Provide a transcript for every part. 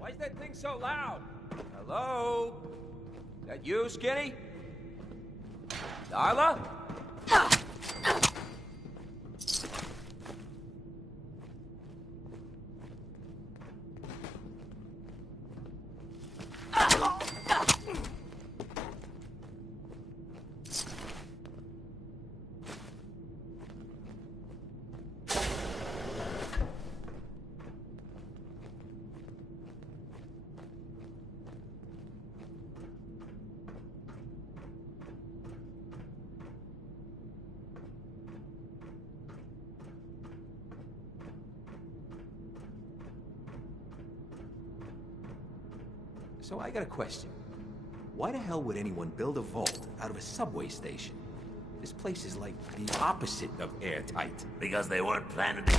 Why is that thing so loud? Hello? That you, Skinny? Darla? So I got a question. Why the hell would anyone build a vault out of a subway station? This place is like the opposite of airtight. Because they weren't planning to...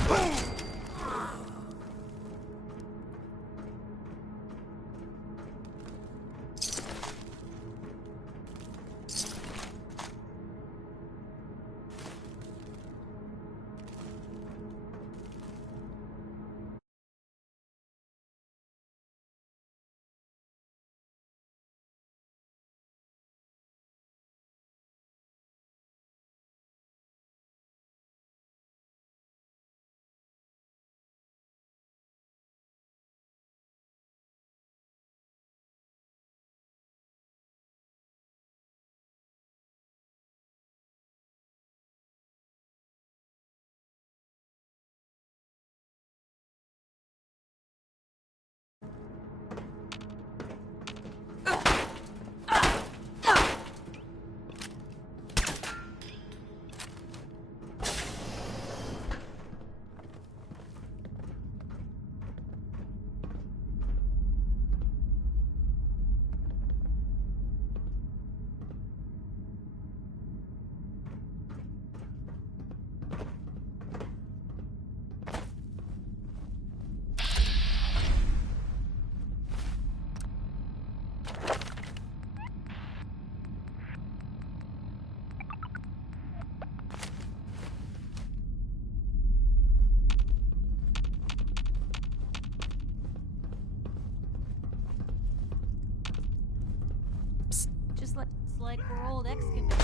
It's like we're old excavators.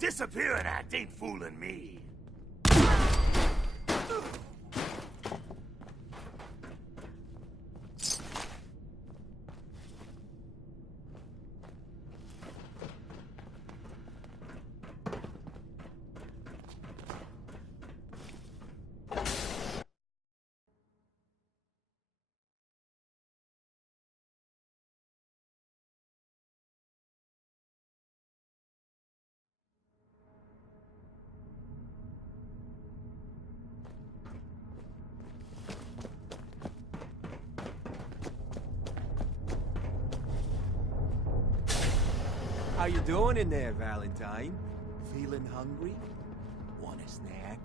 Disappearing act ain't fooling me. How you doing in there, Valentine? Feeling hungry? Want a snack?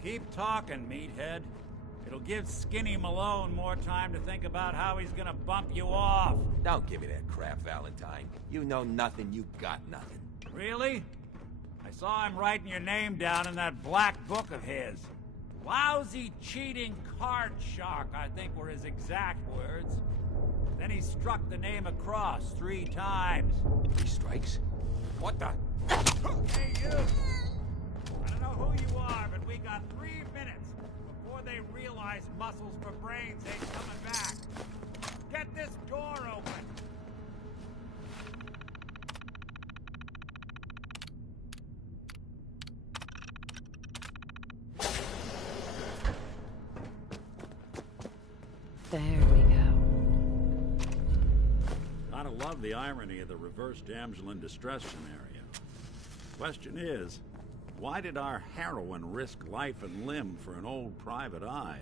Keep talking, meathead. It'll give Skinny Malone more time to think about how he's gonna bump you off. Don't give me that crap, Valentine. You know nothing, you got nothing. Really? I saw him writing your name down in that black book of his. Lousy, cheating card shark, I think were his exact words. Then he struck the name across 3 times. 3 strikes? What the? Hey, you! I don't know who you are, but we got 3 minutes before they realize muscles for brains ain't coming back. Get this door open! There we go. Gotta love the irony of the reverse damsel in distress scenario. Question is, why did our heroine risk life and limb for an old private eye?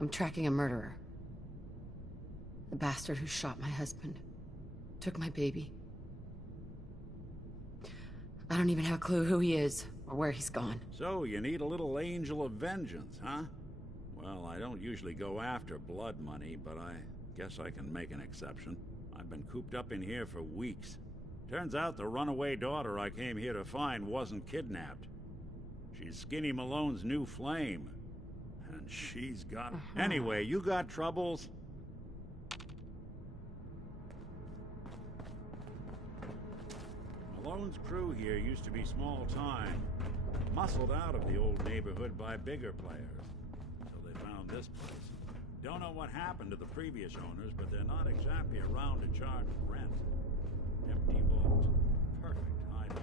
I'm tracking a murderer. The bastard who shot my husband. Took my baby. I don't even have a clue who he is or where he's gone. So, you need a little angel of vengeance, huh? Well, I don't usually go after blood money, but I guess I can make an exception. I've been cooped up in here for weeks. Turns out the runaway daughter I came here to find wasn't kidnapped. She's Skinny Malone's new flame. And she's got... Anyway, you got troubles? Malone's crew here used to be small time. Muscled out of the old neighborhood by bigger players. Until they found this place. Don't know what happened to the previous owners, but they're not exactly around to charge rent. Empty vault. Perfect hideout.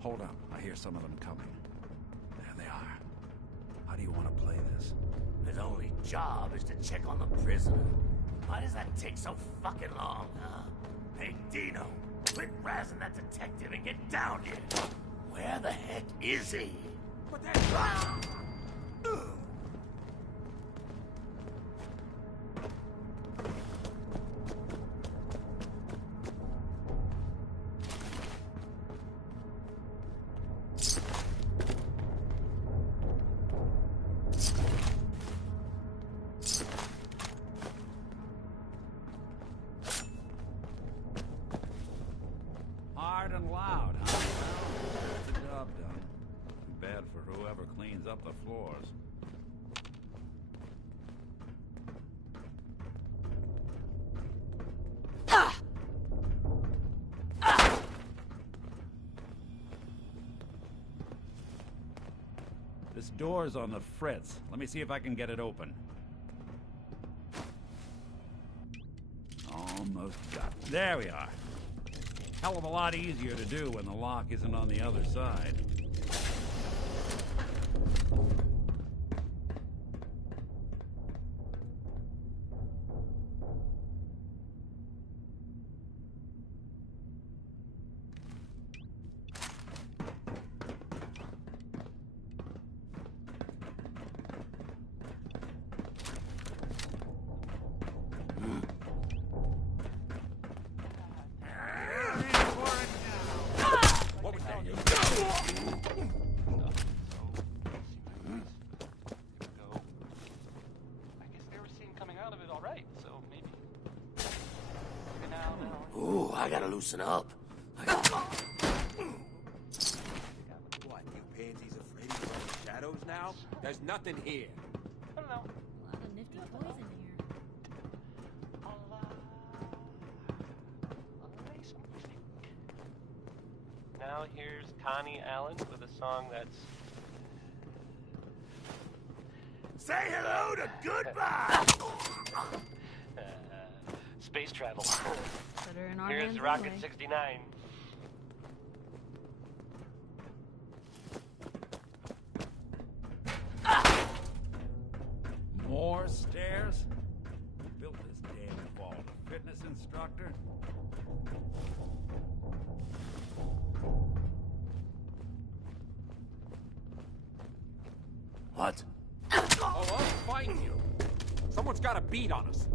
Hold up. I hear some of them coming. There they are. How do you want to play this? His only job is to check on the prisoner. Why does that take so fucking long, huh? Hey, Dino, quit razzing that detective and get down here. Where the heck is he? But that... Hard and loud, huh? Well, that's the job done. Too bad for whoever cleans up the floors. This door's on the fritz. Let me see if I can get it open. Almost got it. There we are. Hell of a lot easier to do when the lock isn't on the other side. Ooh, I gotta loosen up. What, you pansies afraid of the shadows now? There's nothing here. I don't know. A lot of nifty toys in here. Now here's Connie Allen with a song that's... Say hello to goodbye! space travel. Better in our Here's hands Rocket anyway. 69. More stairs? Who built this damn vault? A fitness instructor? What? Oh, I'll find you. Someone's got a beat on us.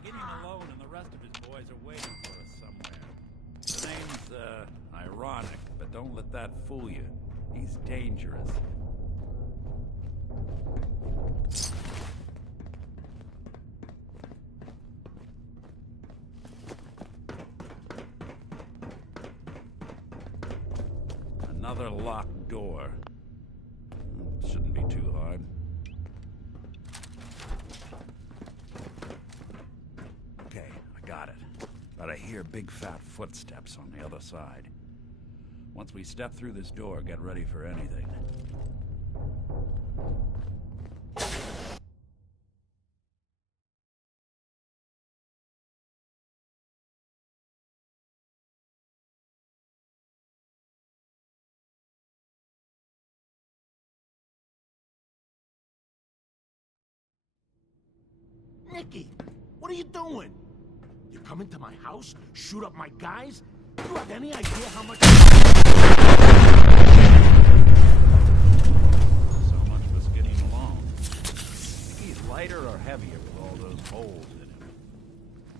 Skinny Malone and the rest of his boys are waiting for us somewhere. Ironic, but don't let that fool you. He's dangerous. Another locked door. Shouldn't be too hard. Okay, I got it. But I hear big fat footsteps on the other side. Once we step through this door, get ready for anything. Nicky, what are you doing? You come into my house, shoot up my guys? You have any idea how much... So much for Skinny Malone. Think he's lighter or heavier with all those holes in him?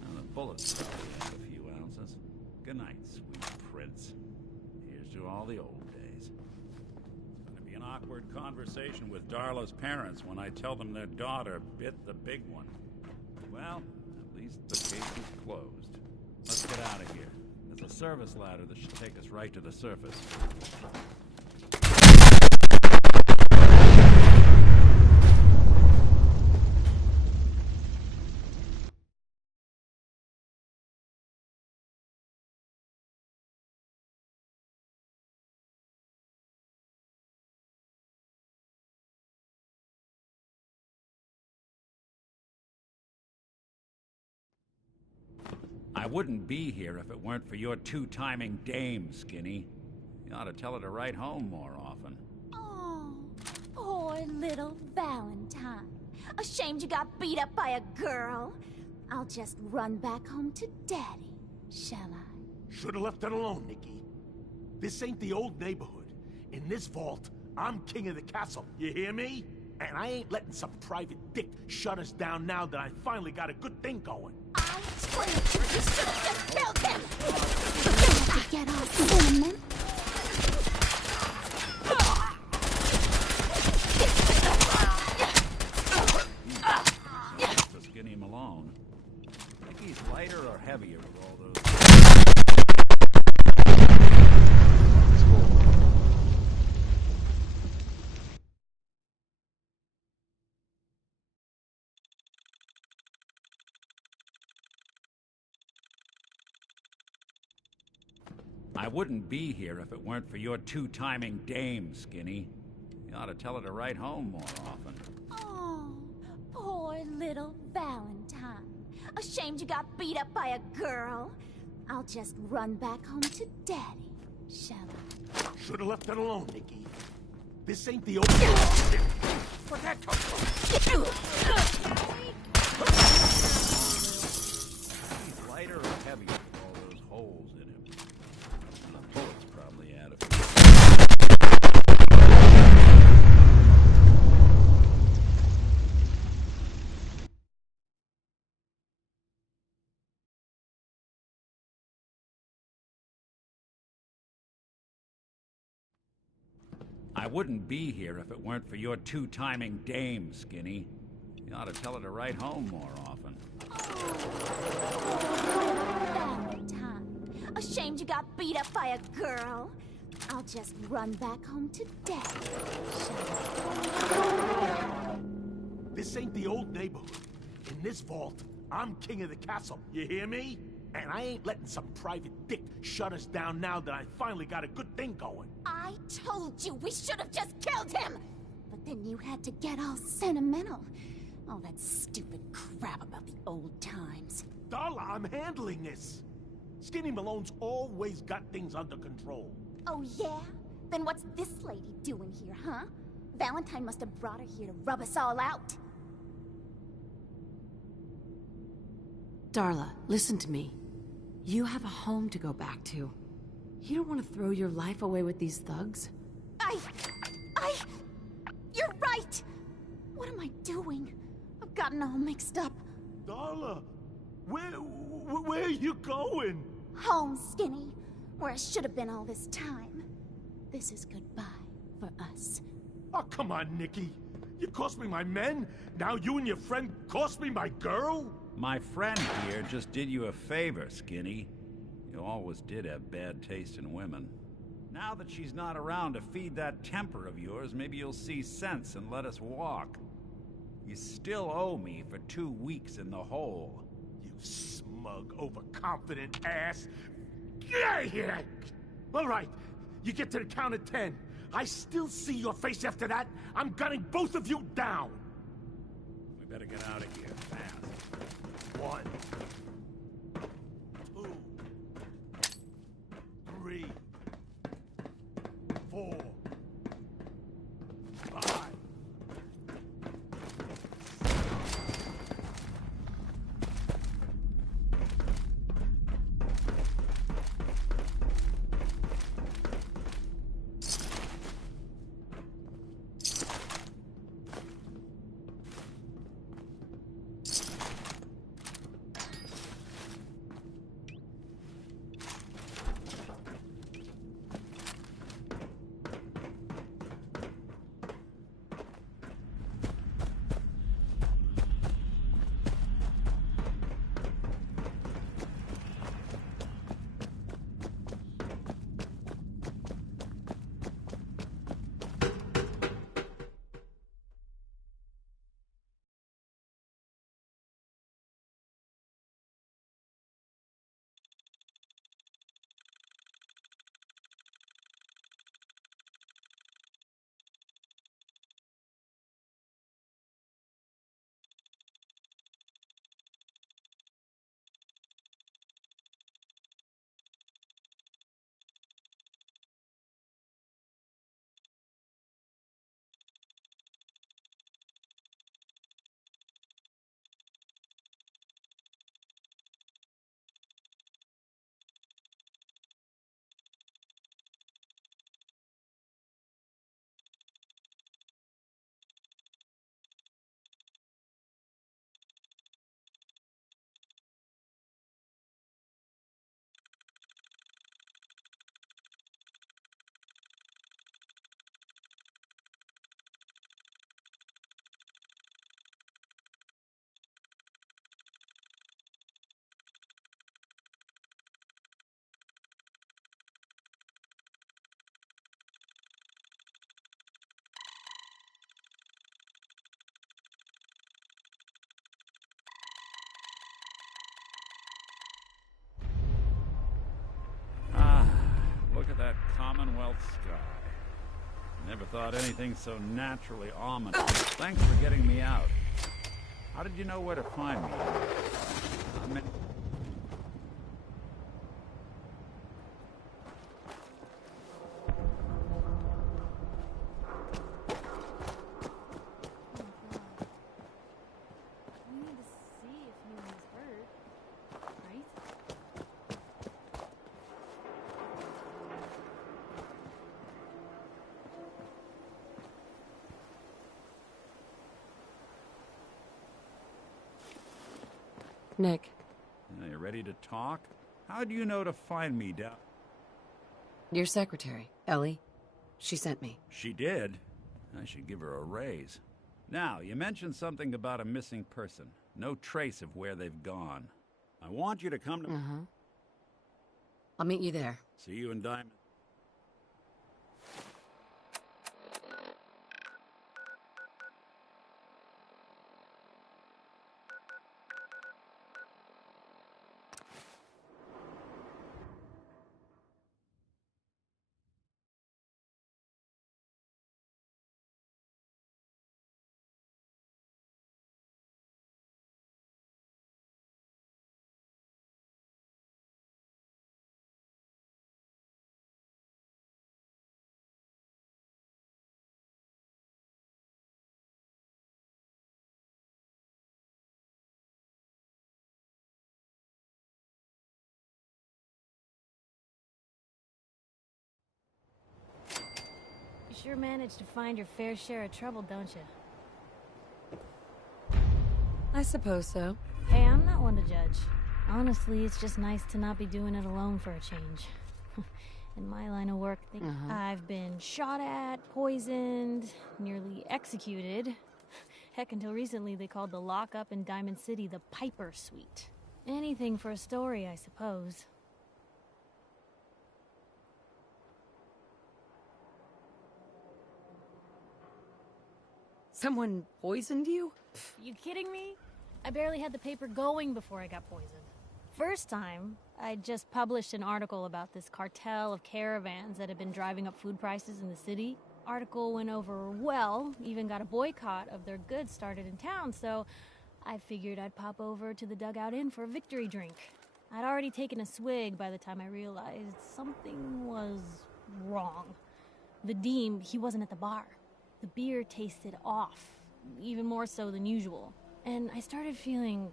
Now, the bullets probably add a few ounces. Good night, sweet prince. Here's to all the old days. It's going to be an awkward conversation with Darla's parents when I tell them their daughter bit the big one. Well, at least the case is closed. Let's get out of here. There's a service ladder that should take us right to the surface. I wouldn't be here if it weren't for your two-timing dame, Skinny. You ought to tell her to write home more often. Oh, poor little Valentine. Ashamed you got beat up by a girl? I'll just run back home to Daddy, shall I? Should've left it alone, Nicky. This ain't the old neighborhood. In this vault, I'm king of the castle, you hear me? And I ain't letting some private dick shut us down now that I finally got a good thing going. I told you, you should have just killed him! You have to get off cinnamon. For Skinny Malone. Think he's lighter or heavier with all those... I wouldn't be here if it weren't for your two-timing dame, Skinny. You ought to tell her to write home more often. Oh, poor little Valentine. Ashamed you got beat up by a girl? I'll just run back home to Daddy, shall I? Should've left it alone, Nicky. This ain't the old... Where'd that come from? He's lighter or heavier with all those holes in him. And the bullets probably add a few. I wouldn't be here if it weren't for your two-timing dame, Skinny. You ought to tell her to write home more often. Valentine. Ashamed you got beat up by a girl? I'll just run back home to Daddy, shall I? This ain't the old neighborhood. In this vault, I'm king of the castle, you hear me? And I ain't letting some private dick shut us down now that I finally got a good thing going. I told you we should have just killed him! But then you had to get all sentimental. All that stupid crap about the old times. Darla, I'm handling this. Skinny Malone's always got things under control. Oh yeah? Then what's this lady doing here, huh? Valentine must have brought her here to rub us all out. Darla, listen to me. You have a home to go back to. You don't want to throw your life away with these thugs? You're right! What am I doing? I've gotten all mixed up. Darla, where are you going? Home, Skinny. where I should have been all this time. This is goodbye for us. Oh, come on, Nikki. You cost me my men, now you and your friend cost me my girl? My friend here just did you a favor, Skinny. You always did have bad taste in women. Now that she's not around to feed that temper of yours, maybe you'll see sense and let us walk. You still owe me for 2 weeks in the hole. You smug, overconfident ass. Get out of here! All right, you get to the count of 10. I still see your face after that. I'm gunning both of you down. We better get out of here fast. 1, 2, 3, 4, 5. Look at that Commonwealth sky. Never thought anything so naturally ominous. Thanks for getting me out. How did you know where to find me? Nick. Are you ready to talk? How do you know to find me down? Your secretary, Ellie. She sent me. She did? I should give her a raise. Now, you mentioned something about a missing person. No trace of where they've gone. I want you to come to... Uh-huh. I'll meet you there. See you in Diamond. You sure managed to find your fair share of trouble, don't you? I suppose so. Hey, I'm not one to judge. Honestly, it's just nice to not be doing it alone for a change. In my line of work, I've been shot at, poisoned, nearly executed. Heck, until recently they called the lockup in Diamond City the Piper Suite. Anything for a story, I suppose. Someone poisoned you? You kidding me? I barely had the paper going before I got poisoned. First time, I just published an article about this cartel of caravans that had been driving up food prices in the city. Article went over well, even got a boycott of their goods started in town, so I figured I'd pop over to the Dugout Inn for a victory drink. I'd already taken a swig by the time I realized something was wrong. The Deem, he wasn't at the bar. The beer tasted off, even more so than usual. And I started feeling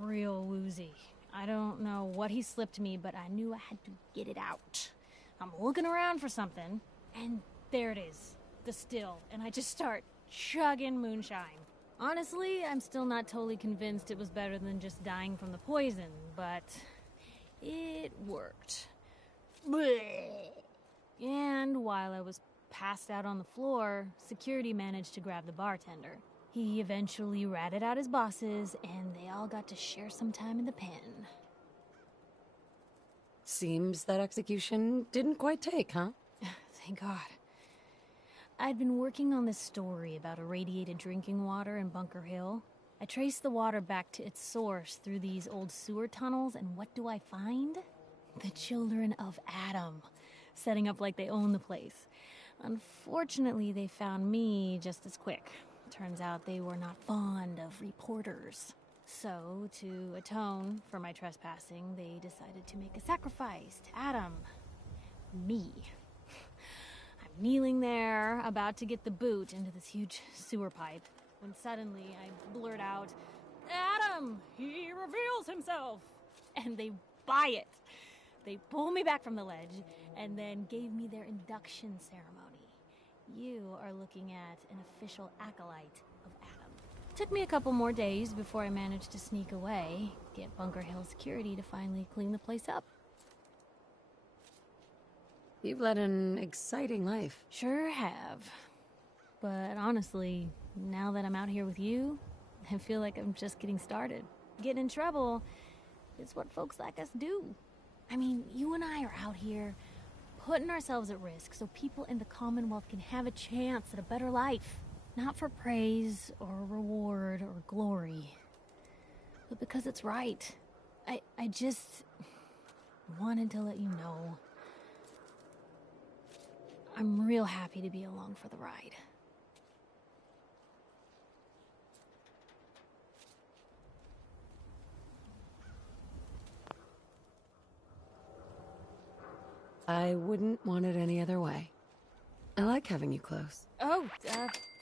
real woozy. I don't know what he slipped me, but I knew I had to get it out. I'm looking around for something, and there it is, the still, and I just start chugging moonshine. Honestly, I'm still not totally convinced it was better than just dying from the poison, but it worked. Blech. And while I was passed out on the floor, security managed to grab the bartender. He eventually ratted out his bosses, and they all got to share some time in the pen. Seems that execution didn't quite take, huh? Thank God. I'd been working on this story about irradiated drinking water in Bunker Hill. I traced the water back to its source through these old sewer tunnels, and what do I find? The children of Adam, setting up like they own the place. Unfortunately, they found me just as quick. Turns out they were not fond of reporters. So, to atone for my trespassing, they decided to make a sacrifice to Adam. Me. I'm kneeling there, about to get the boot into this huge sewer pipe, when suddenly I blurt out, "Adam! He reveals himself!" And they buy it. They pull me back from the ledge, and then gave me their induction ceremony. You are looking at an official acolyte of Adam. Took me a couple more days before I managed to sneak away, get Bunker Hill security to finally clean the place up. You've led an exciting life. Sure have. But honestly, now that I'm out here with you, I feel like I'm just getting started. Getting in trouble is what folks like us do. I mean, you and I are out here putting ourselves at risk so people in the Commonwealth can have a chance at a better life. Not for praise or reward or glory, but because it's right. I just wanted to let you know I'm real happy to be along for the ride. I wouldn't want it any other way. I like having you close. Oh,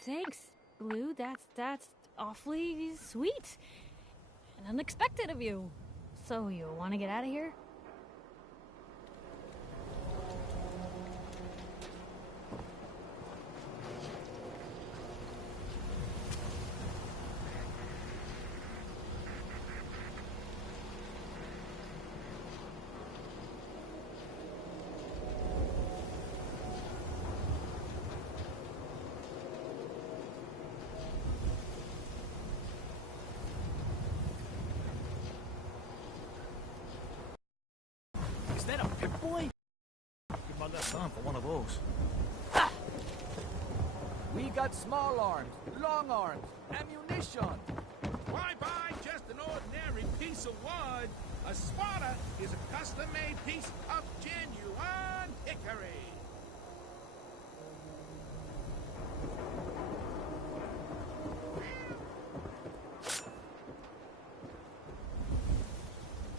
thanks, Blue. That's awfully sweet. And unexpected of you. So, you want to get out of here? Is that a Pip-Boy? Give my left arm for one of those. We got small arms, long arms, ammunition. Why buy just an ordinary piece of wood? A swatter is a custom-made piece of genuine hickory.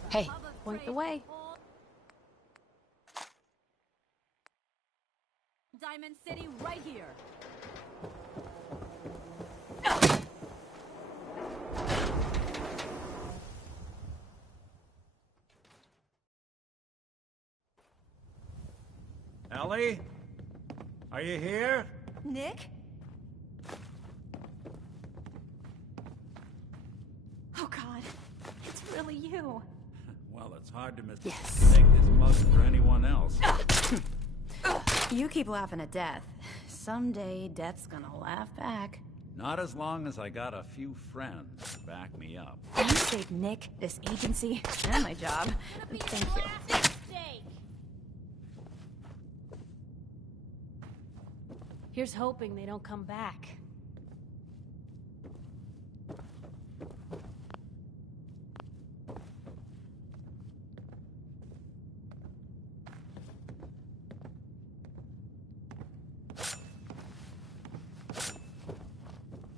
Hey, point the way. Diamond City right here. Ellie? Are you here? Nick? Oh God, it's really you. Well, Well, it's hard to mistake Yes. this mug for anyone else. You keep laughing at death. Someday, death's gonna laugh back. Not as long as I got a few friends to back me up. You saved Nick, this agency, and my job. Thank you. Here's hoping they don't come back.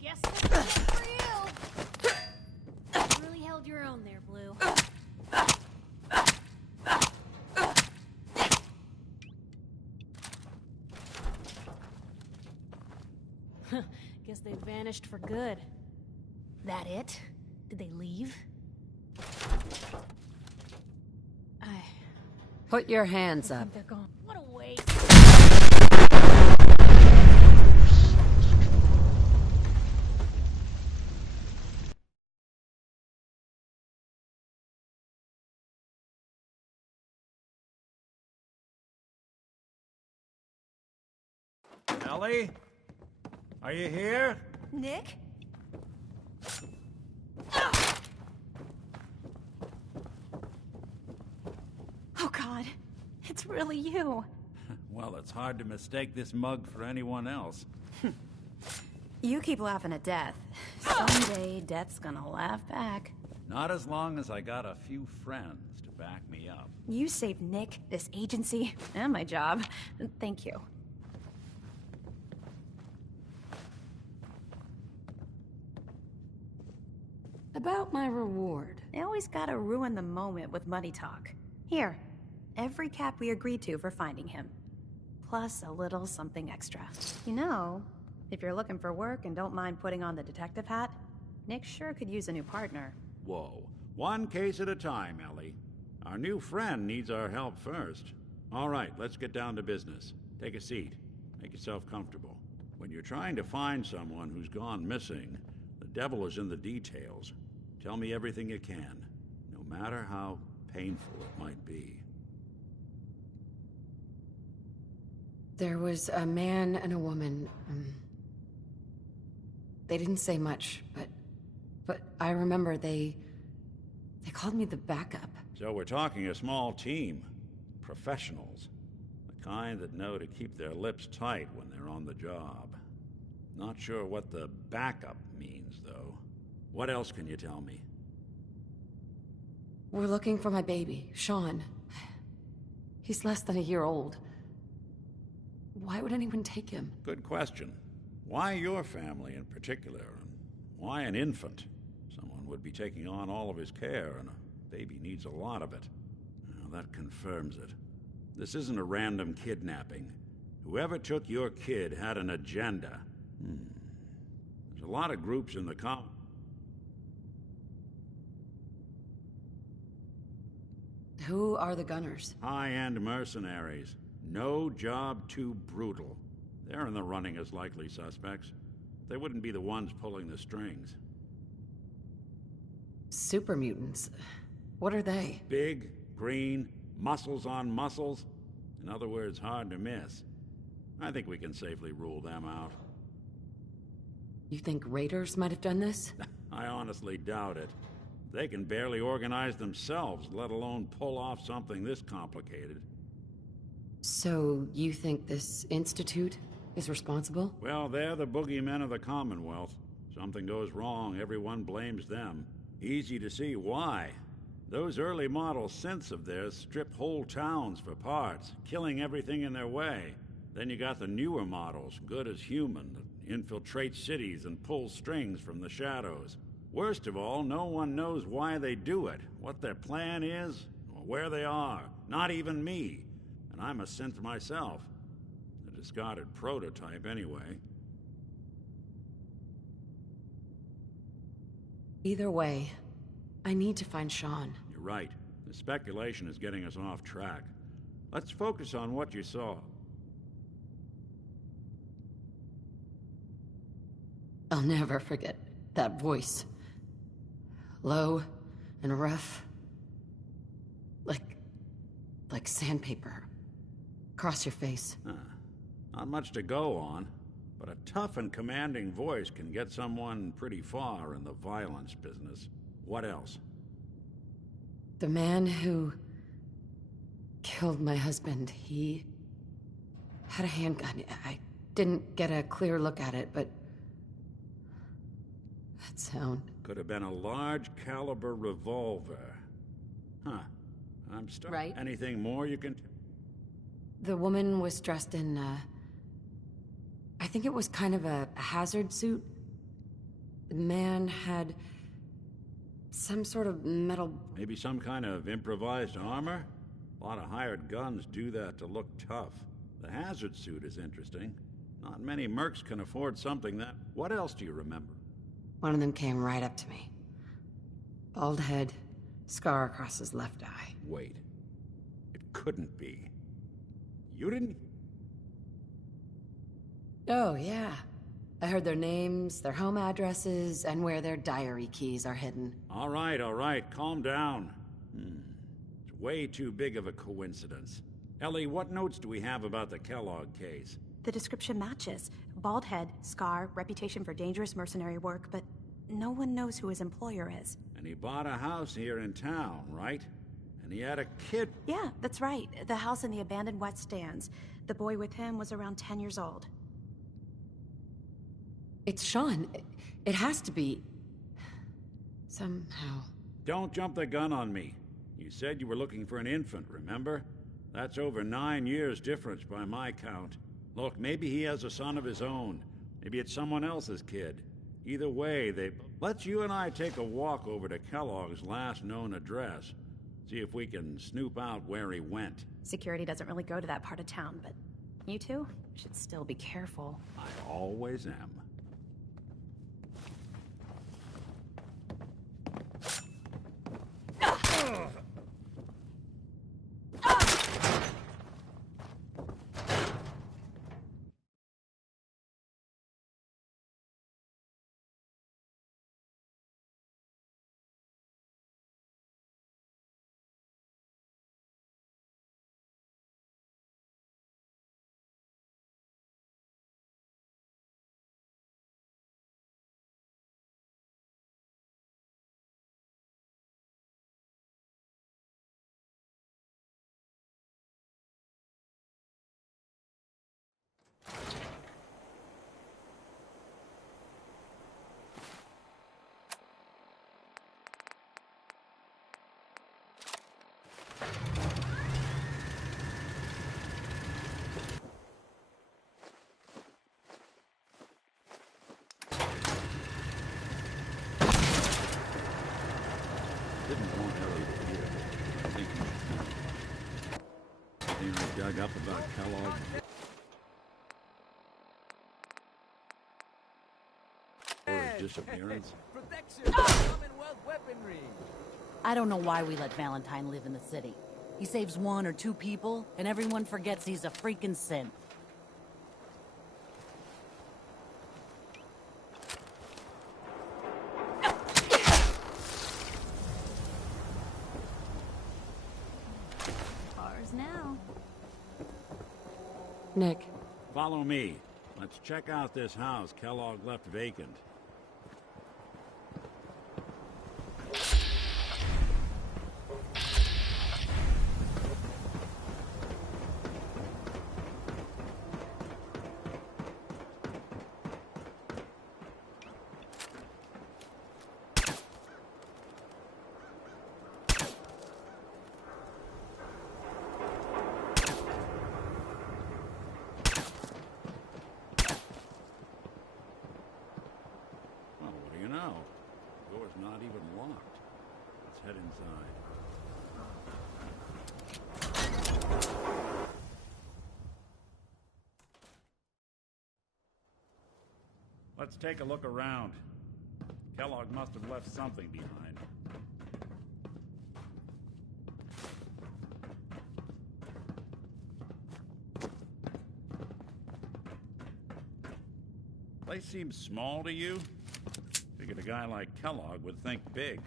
Guess this is it for you. You really held your own there, Blue. Guess they vanished for good. That it? Did they leave? Put your hands I up. think they're gone. What a waste. Ellie? Are you here? Nick? Oh God, it's really you. Well, it's hard to mistake this mug for anyone else. You keep laughing at death. Someday, death's gonna laugh back. Not as long as I got a few friends to back me up. You saved Nick, this agency, and my job. Thank you. About my reward. They always gotta ruin the moment with money talk. Here, every cap we agreed to for finding him. Plus a little something extra. You know, if you're looking for work and don't mind putting on the detective hat, Nick sure could use a new partner. Whoa. One case at a time, Ellie. Our new friend needs our help first. All right, let's get down to business. Take a seat. Make yourself comfortable. When you're trying to find someone who's gone missing, the devil is in the details. Tell me everything you can, no matter how painful it might be. There was a man and a woman. They didn't say much, but I remember they called me the backup. So we're talking a small team. Professionals. The kind that know to keep their lips tight when they're on the job. Not sure what the backup means, though. What else can you tell me? We're looking for my baby, Sean. He's less than a year old. Why would anyone take him? Good question. Why your family in particular? And why an infant? Someone would be taking on all of his care, and a baby needs a lot of it. Well, that confirms it. This isn't a random kidnapping. Whoever took your kid had an agenda. There's a lot of groups in the Who are the Gunners? High-end mercenaries. No job too brutal. They're in the running as likely suspects. They wouldn't be the ones pulling the strings. Super mutants. What are they? Big, green, muscles on muscles. In other words, hard to miss. I think we can safely rule them out. You think raiders might have done this? I honestly doubt it. They can barely organize themselves, let alone pull off something this complicated. So, you think this institute is responsible? Well, they're the boogeymen of the Commonwealth. Something goes wrong, everyone blames them. Easy to see why. Those early model synths of theirs strip whole towns for parts, killing everything in their way. Then you got the newer models, good as human, that infiltrate cities and pull strings from the shadows. Worst of all, no one knows why they do it, what their plan is, or where they are. Not even me. And I'm a synth myself. A discarded prototype, anyway. Either way, I need to find Sean. You're right. The speculation is getting us off track. Let's focus on what you saw. I'll never forget that voice. Low and rough. Like sandpaper. Across your face. Huh. Not much to go on, but a tough and commanding voice can get someone pretty far in the violence business. What else? The man who killed my husband, he had a handgun. I didn't get a clear look at it, but that sound. Could have been a large caliber revolver. Huh. I'm stuck. Right. Anything more you can... The woman was dressed in, I think it was kind of a hazard suit. The man had some sort of metal... Maybe some kind of improvised armor? A lot of hired guns do that to look tough. The hazard suit is interesting. Not many mercs can afford something that... What else do you remember? One of them came right up to me. Bald head, scar across his left eye. Wait. It couldn't be. You didn't... Oh, yeah. I heard their names, their home addresses, and where their diary keys are hidden. All right. Calm down. It's way too big of a coincidence. Ellie, what notes do we have about the Kellogg case? The description matches. Bald head, scar, reputation for dangerous mercenary work, but no one knows who his employer is. And he bought a house here in town, right? And he had a kid. Yeah, that's right. The house in the abandoned West Stands. The boy with him was around 10 years old. It's Sean. It has to be. Somehow. Don't jump the gun on me. You said you were looking for an infant, remember? That's over 9 years difference by my count. Look, maybe he has a son of his own. Maybe it's someone else's kid. Either way, let's you and I take a walk over to Kellogg's last known address. See if we can snoop out where he went. Security doesn't really go to that part of town, but you two should still be careful. I always am. Didn't want Ellie to hear it. I think anything I dug up about Kellogg. Or his disappearance. Protection from Commonwealth weaponry. I don't know why we let Valentine live in the city. He saves 1 or 2 people, and everyone forgets he's a freaking synth. Ours now. Nick. Follow me. Let's check out this house Kellogg left vacant. Not even locked. Let's head inside. Let's take a look around. Kellogg must have left something behind. Place seems small to you? Figured a guy like Kellogg would think big.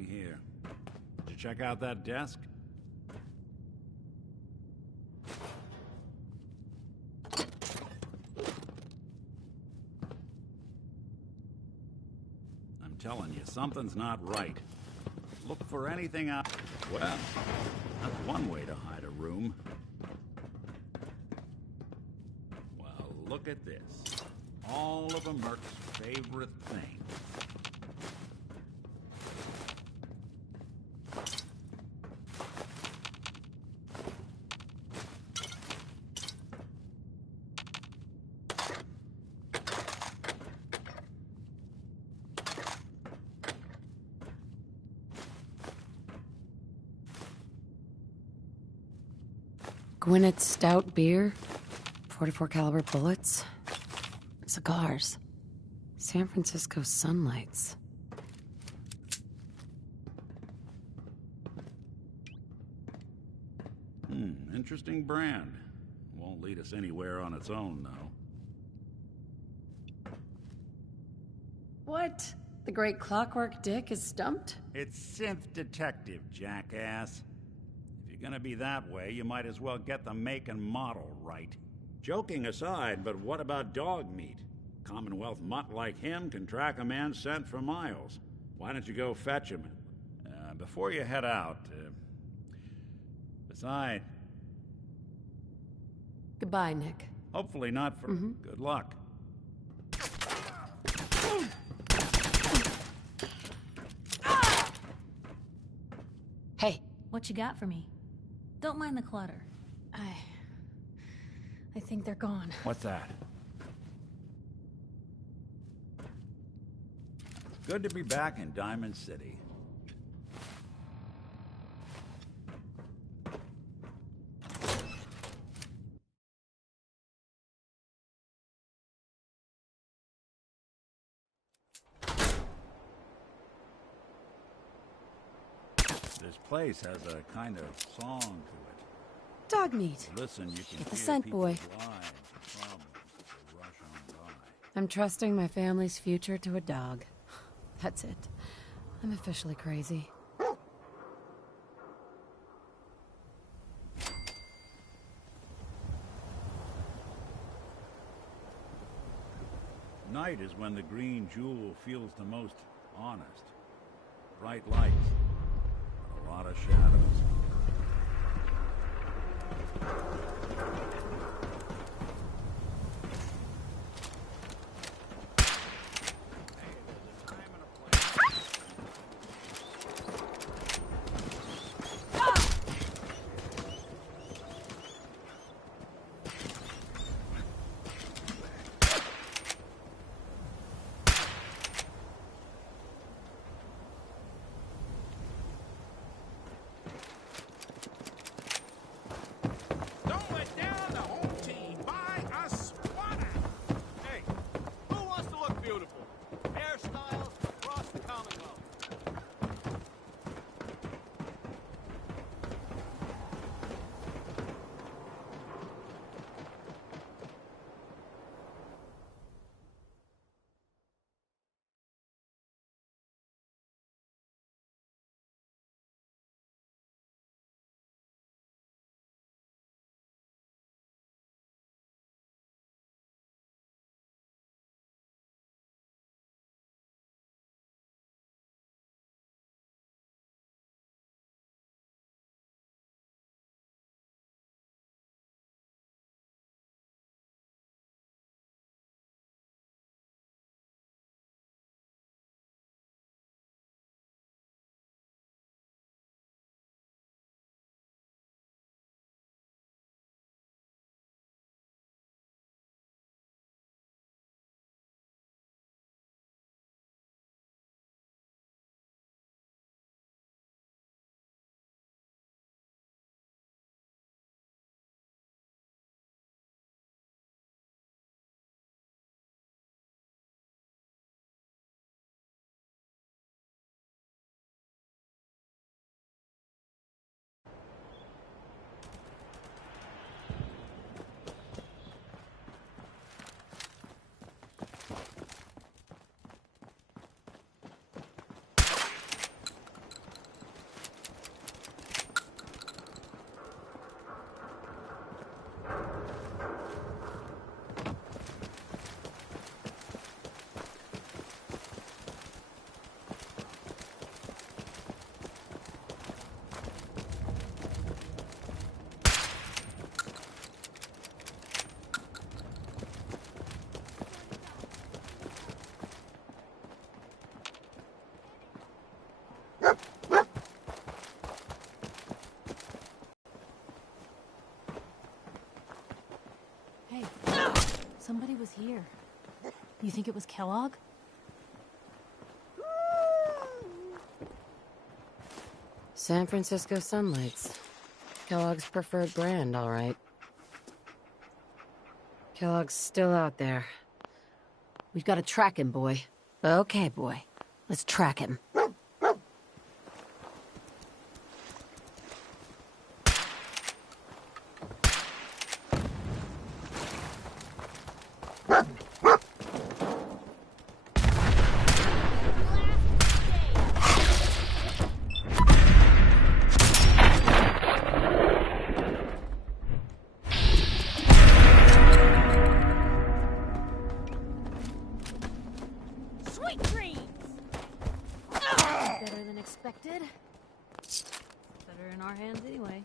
Nothing here. Did you check out that desk? I'm telling you, something's not right. Look for anything out. Well, that's one way to hide a room. Well, look at this. All of a merc's favorite thing. Gwinnett's stout beer, 44 caliber bullets, cigars, San Francisco sunlights. Interesting brand. Won't lead us anywhere on its own, though. What? The great Clockwork Dick is stumped? It's Synth Detective, jackass. If you're gonna be that way, you might as well get the make and model right. Joking aside, but what about dog meat? Commonwealth mutt like him can track a man's scent for miles. Why don't you go fetch him? Before you head out, besides... Goodbye, Nick. Hopefully not for... Good luck. Hey. What you got for me? Don't mind the clutter. I think they're gone. What's that? Good to be back in Diamond City. This place has a kind of song to it. Dog meat. Listen, you can Get the hear scent, people's boy. lives, problems as they rush on by. I'm trusting my family's future to a dog. That's it. I'm officially crazy. Night is when the green jewel feels the most honest. Bright lights, a lot of shadows. here? You think it was Kellogg? San Francisco Sunlights. Kellogg's preferred brand, all right. Kellogg's still out there. We've got to track him, boy. Okay, boy. Let's track him. Sweet dreams! Better than expected. Better in our hands anyway.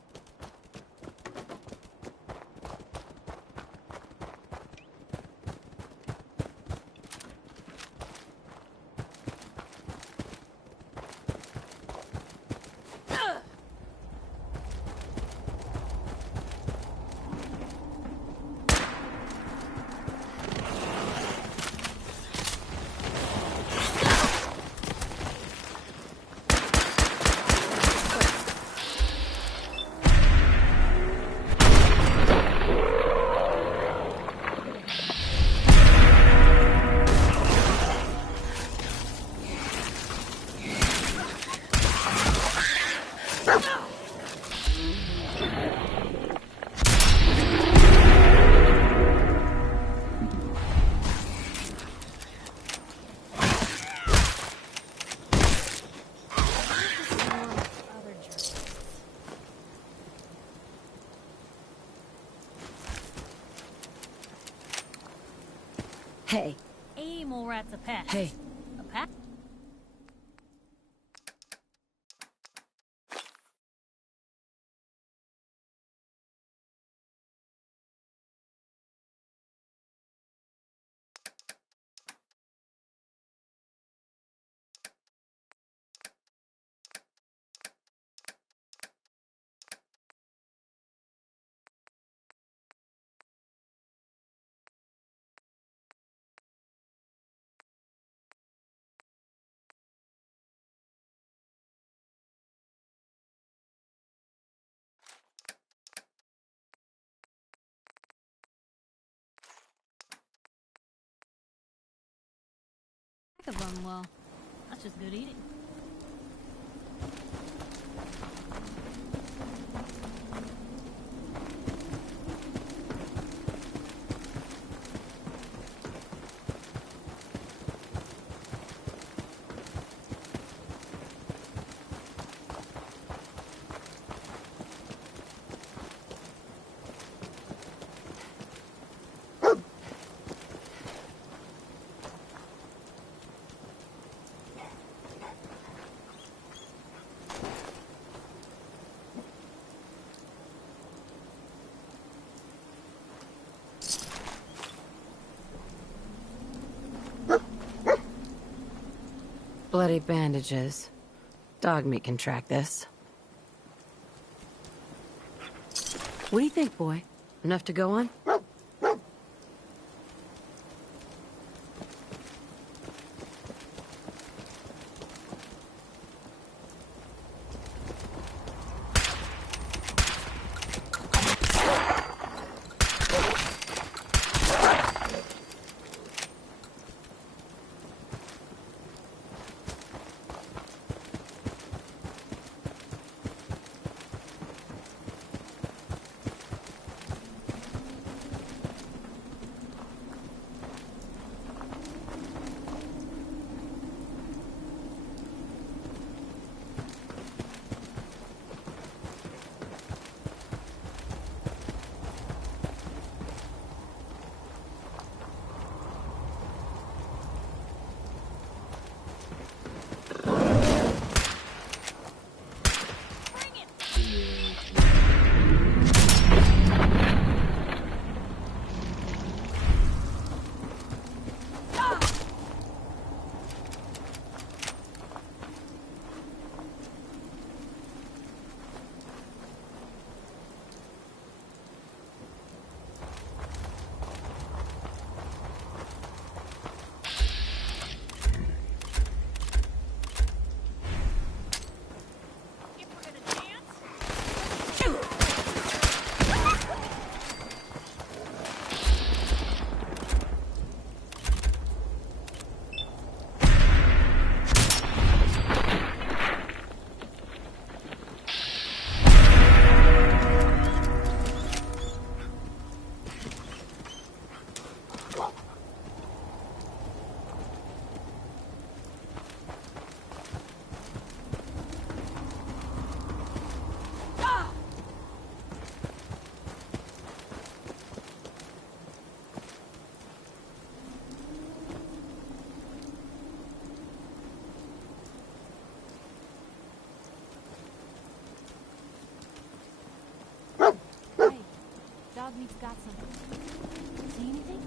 Hey. A mole rat's a pet. Hey. A pet? Of them, well, that's just good eating. Bloody bandages. Dog meat can track this. What do you think, boy? Enough to go on? dog meat's got something. See anything?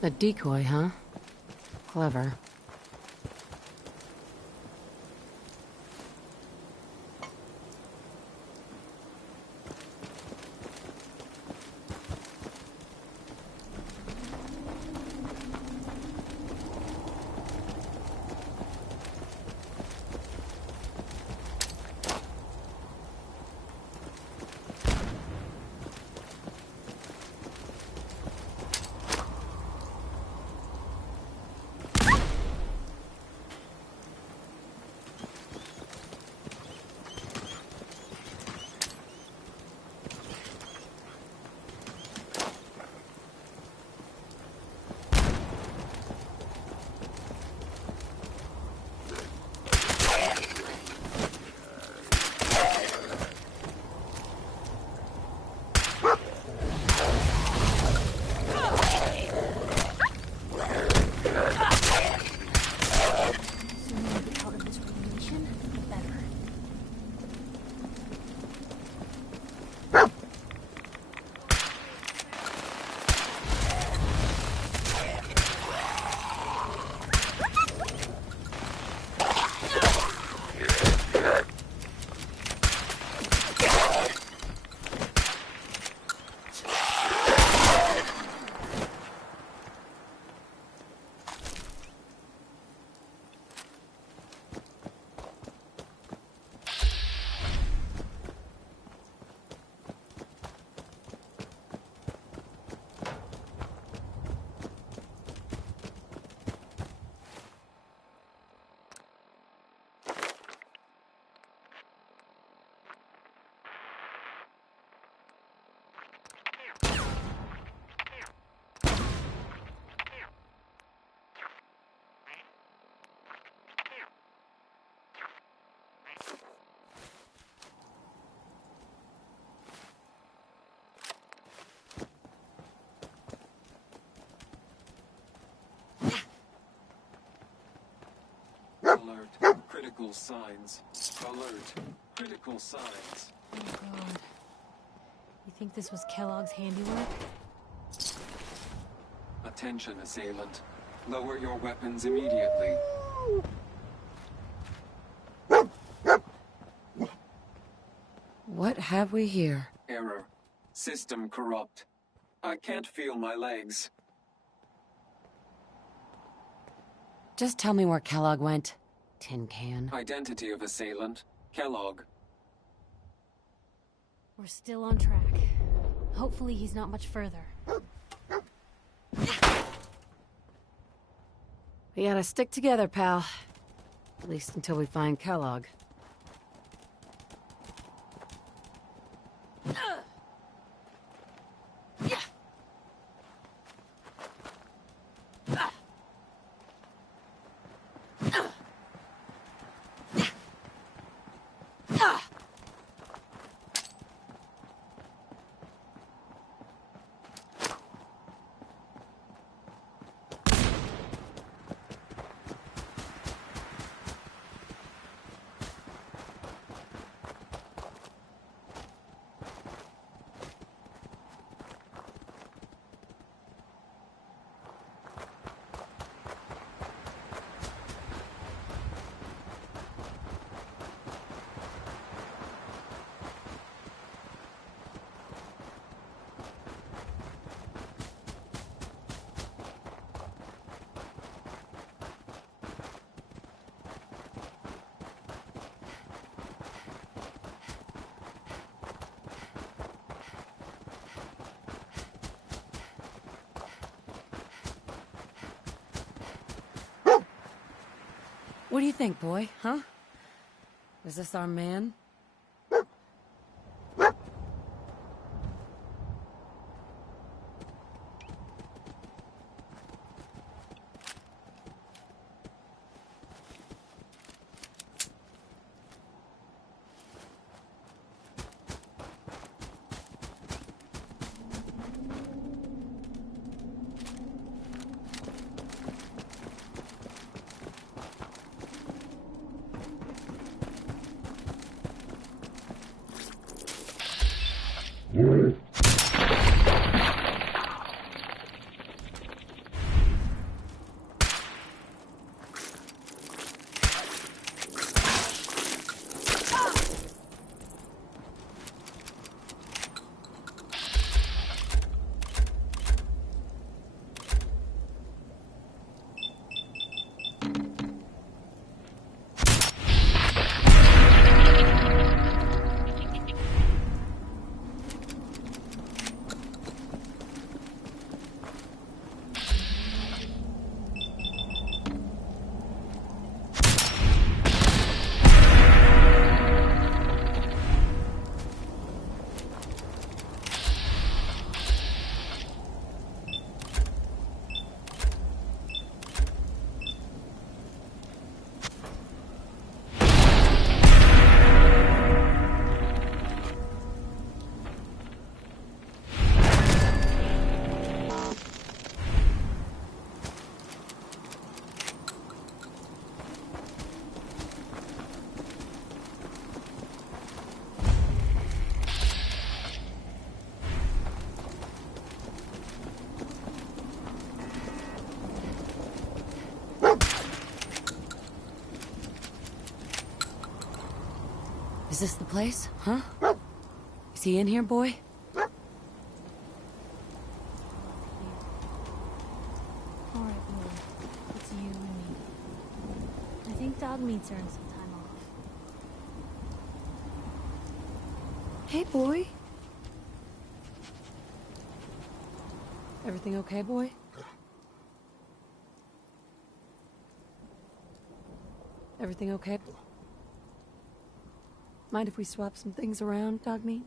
A decoy, huh? Clever. Alert. Critical signs. Alert. Critical signs. Oh god. You think this was Kellogg's handiwork? Attention, assailant. Lower your weapons immediately. What have we here? Error. System corrupt. I can't feel my legs. Just tell me where Kellogg went. Tin can. Identity of assailant. Kellogg. We're still on track. Hopefully he's not much further. We gotta stick together, pal. At least until we find Kellogg. What do you think, boy? Huh? Is this our man? Is this the place? Huh? Is he in here, boy? Alright, Willie. It's you and me. I think Dog Meat's earned some time off. Hey, boy. Everything okay, boy? Everything okay? Mind if we swap some things around, Dog Meat?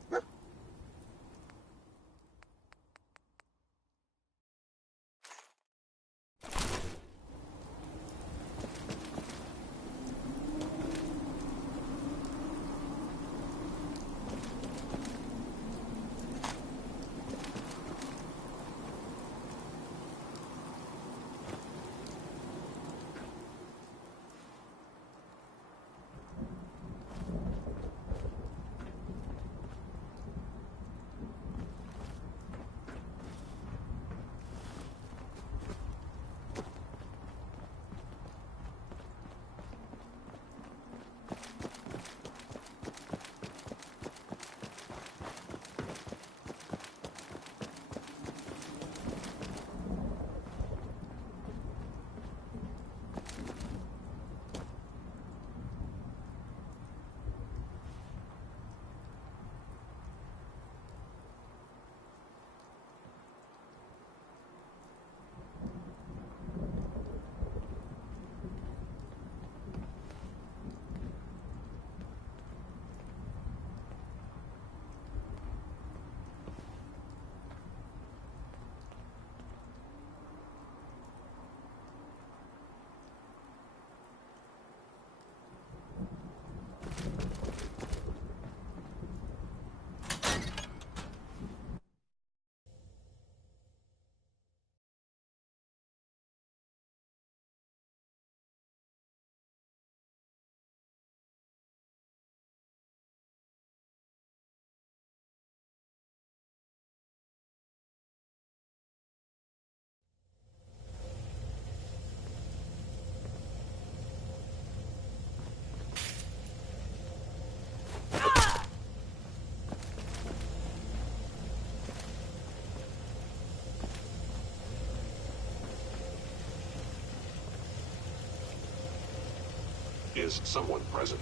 Is someone present?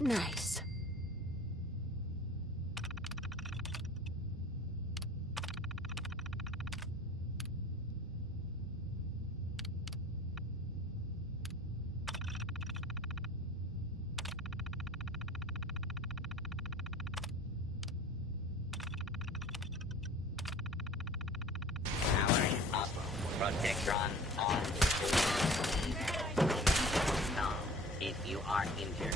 Nice. Protectron on. Stop if you are injured.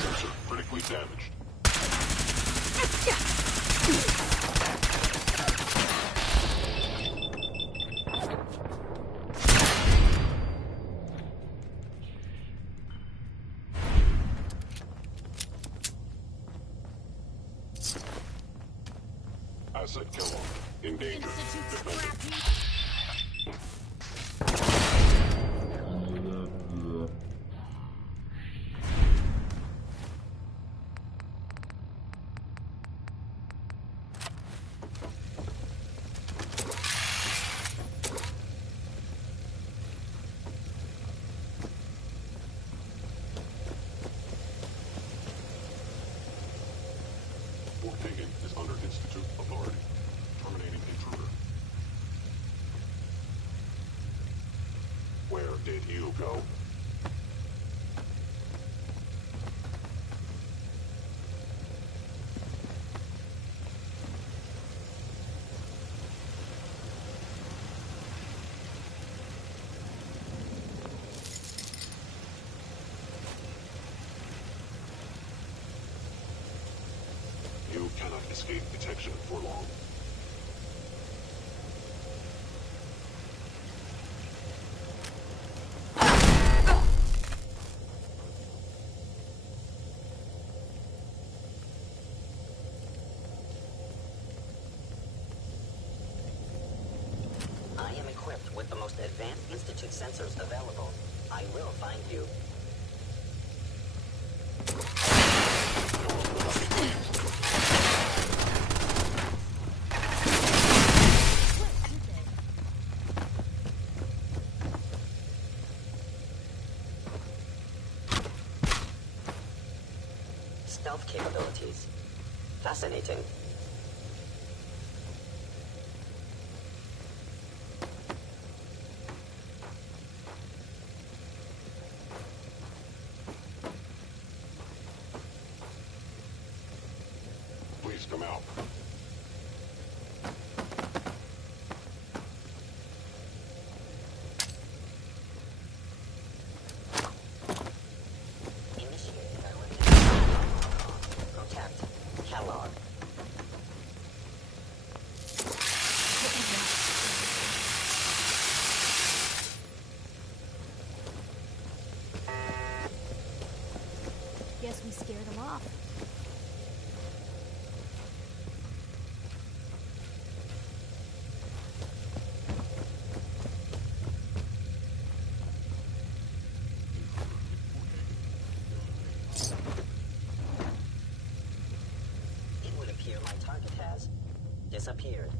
Sensor critically damaged. Asset kill in danger. Defending. Fort Hagen is under Institute authority. Terminating intruder. Where did you go? You cannot escape detection for long. most advanced Institute sensors available. I will find you. Stealth capabilities. Fascinating. Please come out. Protect. Kellogg. Guess we scared them off. It would appear my target has disappeared.